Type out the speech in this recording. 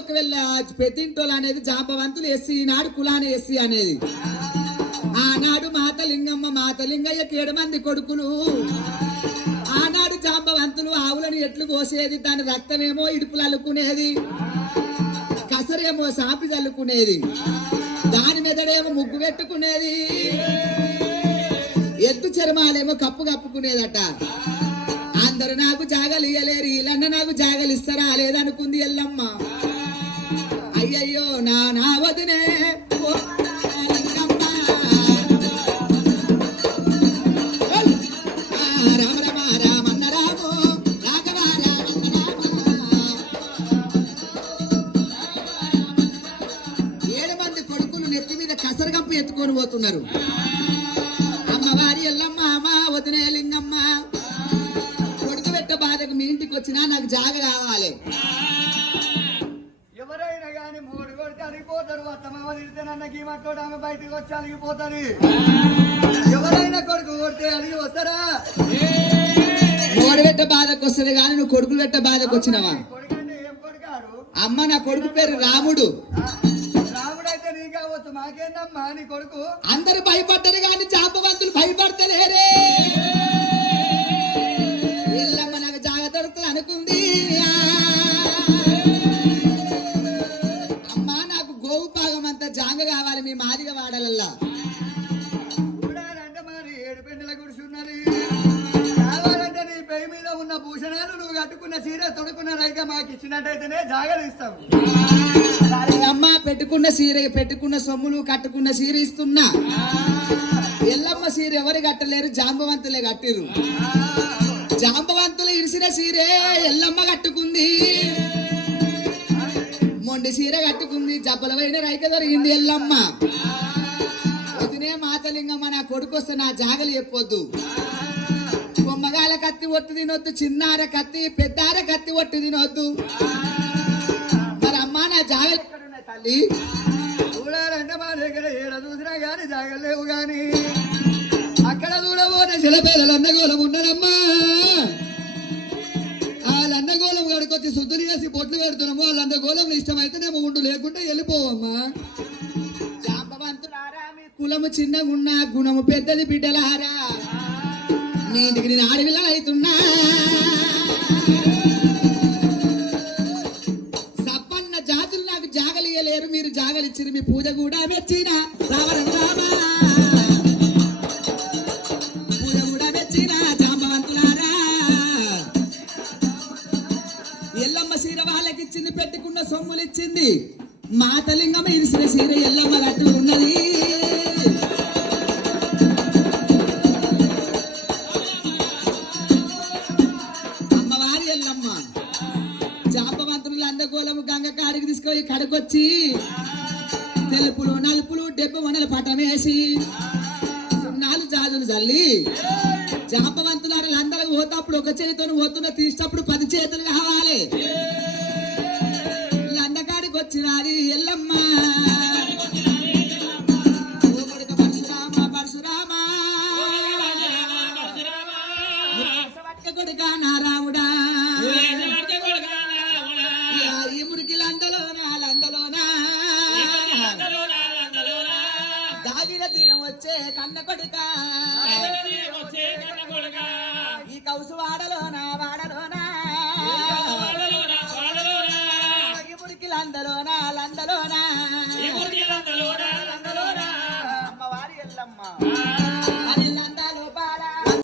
ఒకవేళ పెద్దింటోలు అనేది జాంబవంతులు ఎస్సీ, ఈనాడు కులాన ఎస్సీ అనేది. ఆనాడు మాతలింగయ్యకి 7 మంది కొడుకులు. ఆనాడు జాంబవంతులు ఆవులను ఎట్లు కోసేది, దాని రక్తమేమో ఇడుపులు అల్లుకునేది, కసరేమో సాపి చల్లుకునేది, దాని మెదడేమో ముగ్గు పెట్టుకునేది, ఎత్తు చర్మాలేమో కప్పు కప్పుకునేదట. అందరు నాకు జాగలు ఇయ్యలేరు, వీళ్ళన్న నాకు జాగలు ఇస్తారా లేదనుకుంది ఎల్లమ్మ. అయ్యయ్యో నా వదినే ఎత్తుకొని పోతున్నారు. అమ్మవారి ఎల్లమ్మ, అమ్మ వదినే లింగమ్మ, కొడుకు పెట్ట బాధకు మీ ఇంటికి వచ్చినా నాకు జాగ కావాలి. ఎవరైనా కానీ మూడు కొడితే అలిగిపోతారు. అత్తమ్మకి మాట్లాడు, ఆమె బయటకు వచ్చి అలిగిపోతుంది. ఎవరైనా కొడుకు కొడితే అలిగి వస్తారా? మూడు పెట్ట బాధకు వస్తుంది కానీ నువ్వు కొడుకులు పెట్ట బాధకు వచ్చినావా? కొడుకంటే ఏం కొడుకారు? అమ్మ నా కొడుకు పేరు రాముడు. రాముడైతే నీ కావచ్చు, మాకేందమ్మా నీ కొడుకు. అందరు భయపడ్డారు కానీ జాంబవంతులు భయపడతలేరే. ఎల్లమ్మ నాకు జాగ దొరుకుతుంది అనుకుంది. అమ్మా నాకు గోవు పాగం అంతా జాంగ కావాలి మీ మాదిగ వాడలల్లా. చూడాలంటే మరి 7 పెండల గుడిసున్నది. కావాలంటే నీ పై మీద ఉన్న భూషణాలు, నువ్వు కట్టుకున్న చీర, తొడుకున్న రైక మాకు ఇచ్చినట్టయితేనే జాగలు ఇస్తాం. అమ్మ పెట్టుకున్న సొమ్ములు, కట్టుకున్న సీర ఇస్తున్నా. ఎల్లమ్మ సీర ఎవరు కట్టలేరు, జాంబవంతులే కట్టిరు. జాంబవంతులు ఇరిసిన సీరే ఎల్లమ్మ కట్టుకుంది. మొండి సీర కట్టుకుంది, జబ్బలమైన రైక దొరికింది ఎల్లమ్మ. వదినే మాతలింగమ్మ, నా కొడుకు వస్తే నా జాగలు చెప్పొద్దు. కొమ్మగాల కత్తి ఒట్టు తినొద్దు, చిన్నార కత్తి పెద్దార కత్తి ఒట్టు తినొద్దు. మరి అమ్మ నా జాగలు తల్లి చూడాలంటే మా దగ్గర ఏడ చూసినా గాని జాగలేవు గాని అక్కడ చూడబోతే శిలపేదలు అన్నగోళం ఉన్నదమ్మా. వాళ్ళ అన్నగోళం గడుకొచ్చి శుద్ధులు చేసి పొట్లు పెడుతున్నాము. వాళ్ళ అన్నగోళం ఇష్టమైతేనేమో ఉండు, లేకుంటే వెళ్ళిపోవమ్మా. జాంబవంతులారా, మీ కులము చిన్నగున్నా గుణము పెద్దది బిడ్డలారా. మీ ఇంటికి నేను ఆడపిల్లలు అవుతున్నా. సప్పన్న జాతులు నాకు జాగలియలేరు, మీరు జాగలిచ్చిరు. మీ పూజ కూడా మెచ్చిన రావణ రామ, పూజ కూడా మెచ్చిన జాంబవంతులారా. ఎల్లమ్మ సీర వాళ్ళకిచ్చింది, పెట్టుకున్న సొమ్ములు ఇచ్చింది. మాతలింగమ్మ ఇరిసిన సీర ఎల్లమ్మ కట్టు ఉన్నది. అందగోళము గంగ కాడికి తీసుకొని కడకొచ్చి తెలుపులు నలుపులు 70 వనల పటమేసి 4 జాజులు చల్లి జాంబవంతులారు అందరూ పోతప్పుడు ఒక చేతితో పోతున్న తీసినప్పుడు 10 చేతులు కావాలి. లందకాడికి వచ్చినది ఎల్లమ్మ. పరశురామ కొడుక నారాముడా, ఈ మురికిలందలోనా దాగిన తీరం వచ్చే కన్న కొడుక, ఈ కౌసు వాడలోనా వాడ